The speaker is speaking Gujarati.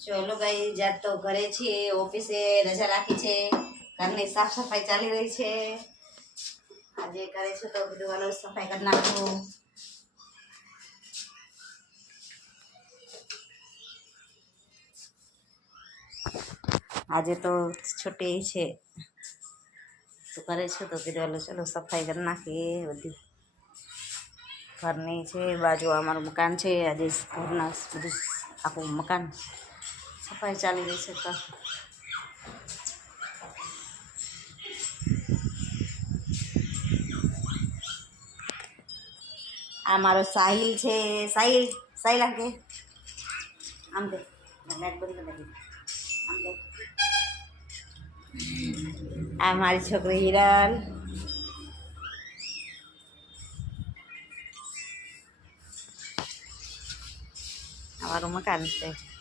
ચલો ભાઈ જાત તો ઘરે છીએ ઓફિસે રજા રાખી છે, ઘરની સાફ સફાઈ ચાલી રહી છે. આજે કરે છે તો બધું સફાઈ કરી નાખું. આજે તો છુટ્ટી છે. તો કરે છે તો કીધું ચલો, સફાઈ કરી નાખીએ બધી. ઘરની છે, બાજુ અમારું મકાન છે, આજે ઘરના બધું આખું મકાન સફાઈ ચાલી રહી છે તો. આ મારો સાહિલ છે. સાહિલ સાહિલ આમ આમ દે. લાઈટ બંધ કરી આમ દે. આ મારી છોકરી હિરલ. અમારું મકાન છે